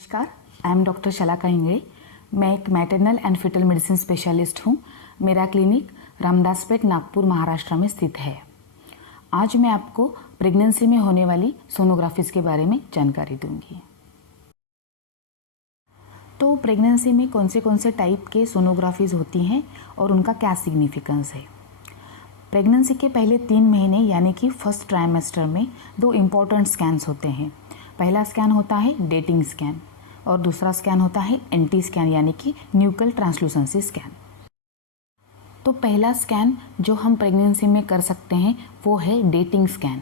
नमस्कार, I am doctor Shalaka Ingale. मैं एक maternal and fetal medicine specialist हूँ। मेरा क्लिनिक रामदासपेट नागपुर महाराष्ट्र में स्थित है। आज मैं आपको प्रेगनेंसी में होने वाली सोनोग्राफीज़ के बारे में जानकारी दूंगी। तो प्रेगनेंसी में कौन से टाइप के सोनोग्राफीज़ होती हैं और उनका क्या सिग्निफिकेंस है। प्रेगनेंसी के पहले 3 महीने यानी कि फर्स्ट ट्राइमेस्टर में 2 इम्पॉर्टेंट स्कैन्स होते हैं। पहला स्कैन होता है डेटिंग स्कैन और दूसरा स्कैन होता है एनटी स्कैन यानी कि न्यूक्लियर ट्रांसलूसेंसी स्कैन। तो पहला स्कैन जो हम प्रेगनेंसी में कर सकते हैं वो है डेटिंग स्कैन।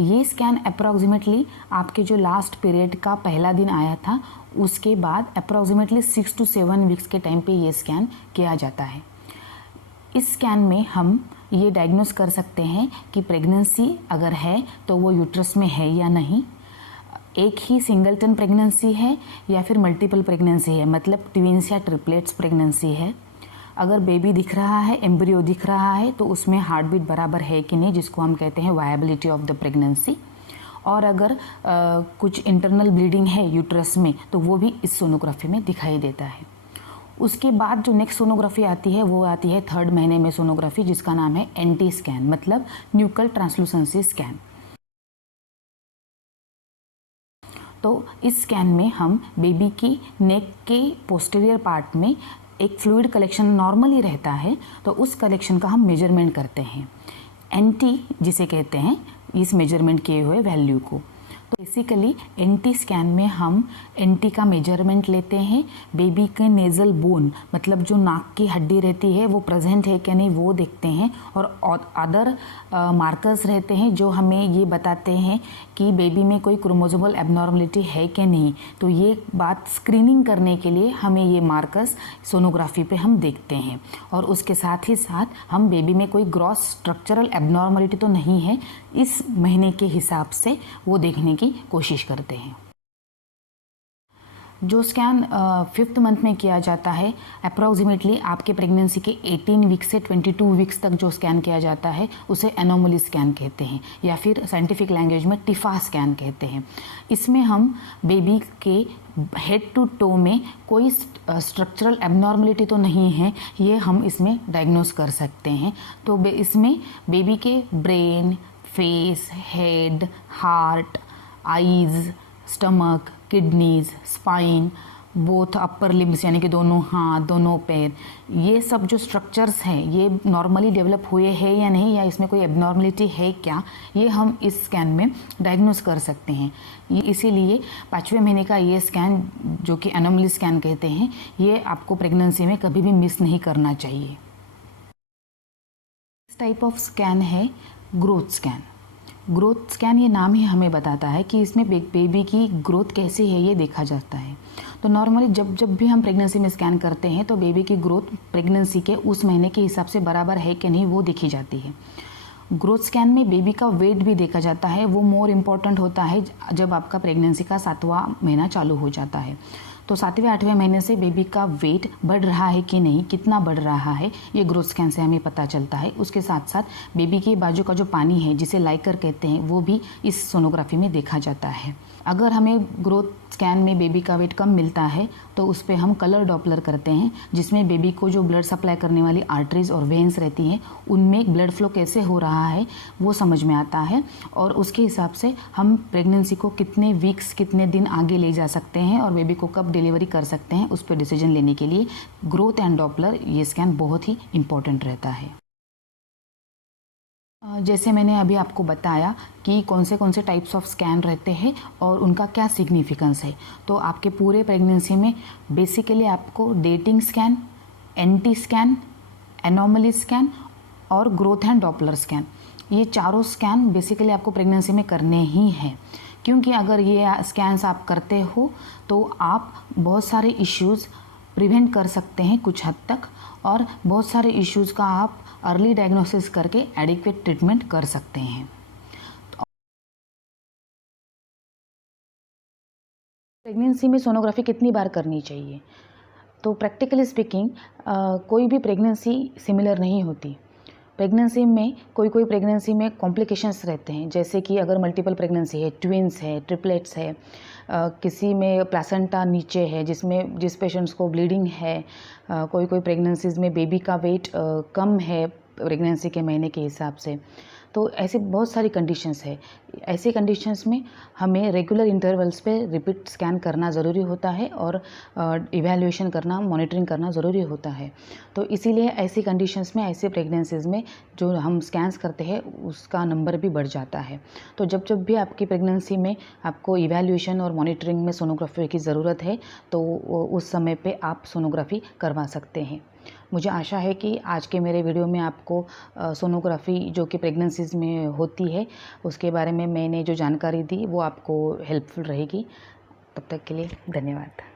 ये स्कैन अप्रॉक्सीमेटली आपके जो लास्ट पीरियड का पहला दिन आया था उसके बाद अप्रॉक्सीमेटली 6 to 7 वीक्स के टाइम पे ये स्कैन किया जाता है। इस स्कैन में हम ये डायग्नोस कर सकते हैं कि प्रेगनेंसी अगर है तो वो यूट्रस में है या नहीं, एक ही सिंगलटन प्रेगनेंसी है या फिर मल्टीपल प्रेगनेंसी है, मतलब ट्विंस या ट्रिपलेट्स प्रेगनेंसी है। अगर बेबी दिख रहा है, एम्ब्रियो दिख रहा है तो उसमें हार्ट बीट बराबर है कि नहीं, जिसको हम कहते हैं वायबिलिटी ऑफ द प्रेगनेंसी। और अगर कुछ इंटरनल ब्लीडिंग है यूट्रस में तो वो भी इस सोनोग्राफी में दिखाई देता है। उसके बाद जो नेक्स्ट सोनोग्राफी आती है वो आती है 3rd महीने में सोनोग्राफी, जिसका नाम है एनटी स्कैन, मतलब न्यूक्लियर ट्रांसलूसेंसी स्कैन। तो इस स्कैन में हम बेबी की नेक के पोस्टीरियर पार्ट में एक फ्लूइड कलेक्शन नॉर्मली रहता है, तो उस कलेक्शन का हम मेजरमेंट करते हैं, एनटी जिसे कहते हैं, इस मेजरमेंट किए हुए वैल्यू को। तो बेसिकली एनटी स्कैन में हम एनटी का मेजरमेंट लेते हैं, बेबी के नेज़ल बोन मतलब जो नाक की हड्डी रहती है वो प्रेजेंट है क्या नहीं वो देखते हैं, और अदर मार्कर्स रहते हैं जो हमें ये बताते हैं कि बेबी में कोई क्रोमोसोमल एबनॉर्मलिटी है कि नहीं। तो ये बात स्क्रीनिंग करने के लिए हमें ये मार्कर्स सोनोग्राफी पे हम देखते हैं, और उसके साथ ही साथ हम बेबी में कोई ग्रॉस स्ट्रक्चरल एबनॉर्मलिटी तो नहीं है इस महीने के हिसाब से वो देखने की कोशिश करते हैं। जो स्कैन 5th मंथ में किया जाता है, अप्रॉक्सीमेटली आपके प्रेगनेंसी के 18 वीक्स से 22 वीक्स तक जो स्कैन किया जाता है उसे एनोमली स्कैन कहते हैं, या फिर साइंटिफिक लैंग्वेज में टिफा स्कैन कहते हैं। इसमें हम बेबी के हेड टू टो में कोई स्ट्रक्चरल एबनॉर्मलिटी तो नहीं है, ये हम इसमें डायग्नोस कर सकते हैं। तो इसमें बेबी के brain, face, head, heart, eyes, stomach, kidneys, spine, both upper limbs यानी कि दोनों हाथ, दोनों पैर, ये सब जो स्ट्रक्चर्स हैं ये नॉर्मली डेवलप हुए हैं या नहीं, या इसमें कोई एबनॉर्मलिटी है क्या, ये हम इस स्कैन में डायग्नोस कर सकते हैं। ये इसीलिए 5वें महीने का ये स्कैन जो कि एनोमली स्कैन कहते हैं, ये आपको प्रेगनेंसी में कभी भी मिस नहीं करना चाहिए। इस टाइप ऑफ स्कैन है ग्रोथ स्कैन। ग्रोथ स्कैन ये नाम ही हमें बताता है कि इसमें बेबी की ग्रोथ कैसी है ये देखा जाता है। तो नॉर्मली जब भी हम प्रेगनेंसी में स्कैन करते हैं तो बेबी की ग्रोथ प्रेगनेंसी के उस महीने के हिसाब से बराबर है कि नहीं वो देखी जाती है। ग्रोथ स्कैन में बेबी का वेट भी देखा जाता है, वो मोर इम्पॉर्टेंट होता है जब आपका प्रेगनेंसी का 7वां महीना चालू हो जाता है। तो 7वें 8वें महीने से बेबी का वेट बढ़ रहा है कि नहीं, कितना बढ़ रहा है, ये ग्रोथ स्कैन से हमें पता चलता है। उसके साथ साथ बेबी के बाजू का जो पानी है जिसे लाइकर कहते हैं वो भी इस सोनोग्राफी में देखा जाता है। अगर हमें ग्रोथ स्कैन में बेबी का वेट कम मिलता है तो उस पर हम कलर डॉपलर करते हैं, जिसमें बेबी को जो ब्लड सप्लाई करने वाली आर्टरीज और वेन्स रहती हैं उनमें ब्लड फ्लो कैसे हो रहा है वो समझ में आता है, और उसके हिसाब से हम प्रेगनेंसी को कितने वीक्स कितने दिन आगे ले जा सकते हैं और बेबी को कब डिलीवरी कर सकते हैं उस पर डिसीजन लेने के लिए ग्रोथ एंड डॉपलर ये स्कैन बहुत ही इम्पोर्टेंट रहता है। जैसे मैंने अभी आपको बताया कि कौन से टाइप्स ऑफ स्कैन रहते हैं और उनका क्या सिग्निफिकेंस है, तो आपके पूरे प्रेगनेंसी में बेसिकली आपको dating scan, NT scan, anomaly scan और ग्रोथ एंड डॉपलर स्कैन, ये चारों स्कैन बेसिकली आपको प्रेगनेंसी में करने ही हैं। क्योंकि अगर ये स्कैन्स आप करते हो तो आप बहुत सारे इश्यूज़ प्रिवेंट कर सकते हैं कुछ हद तक, और बहुत सारे इश्यूज़ का आप अर्ली डायग्नोसिस करके एडिक्वेट ट्रीटमेंट कर सकते हैं। प्रेगनेंसी में सोनोग्राफी कितनी बार करनी चाहिए? तो प्रैक्टिकली स्पीकिंग कोई भी प्रेगनेंसी सिमिलर नहीं होती। प्रेगनेंसी में कोई प्रेगनेंसी में कॉम्प्लिकेशंस रहते हैं, जैसे कि अगर मल्टीपल प्रेगनेंसी है, ट्विन्स है, ट्रिपलेट्स है, किसी में प्लासेंटा नीचे है जिस पेशेंट्स को ब्लीडिंग है, कोई प्रेगनेंसीज में बेबी का वेट कम है प्रेगनेंसी के महीने के हिसाब से। तो ऐसे बहुत सारी कंडीशंस है। ऐसे कंडीशंस में हमें रेगुलर इंटरवल्स पे रिपीट स्कैन करना ज़रूरी होता है और इवैल्यूएशन करना, मॉनिटरिंग करना ज़रूरी होता है। तो इसीलिए ऐसी कंडीशंस में, ऐसे प्रेगनेंसीज़ में जो हम स्कैन्स करते हैं उसका नंबर भी बढ़ जाता है। तो जब भी आपकी प्रेगनेंसी में आपको इवैल्यूएशन और मॉनिटरिंग में सोनोग्राफी की ज़रूरत है तो उस समय पे आप सोनोग्राफी करवा सकते हैं। मुझे आशा है कि आज के मेरे वीडियो में आपको सोनोग्राफी जो कि प्रेगनेंसीज़ में होती है उसके बारे में मैंने जो जानकारी दी वो आपको हेल्पफुल रहेगी। तब तक के लिए धन्यवाद।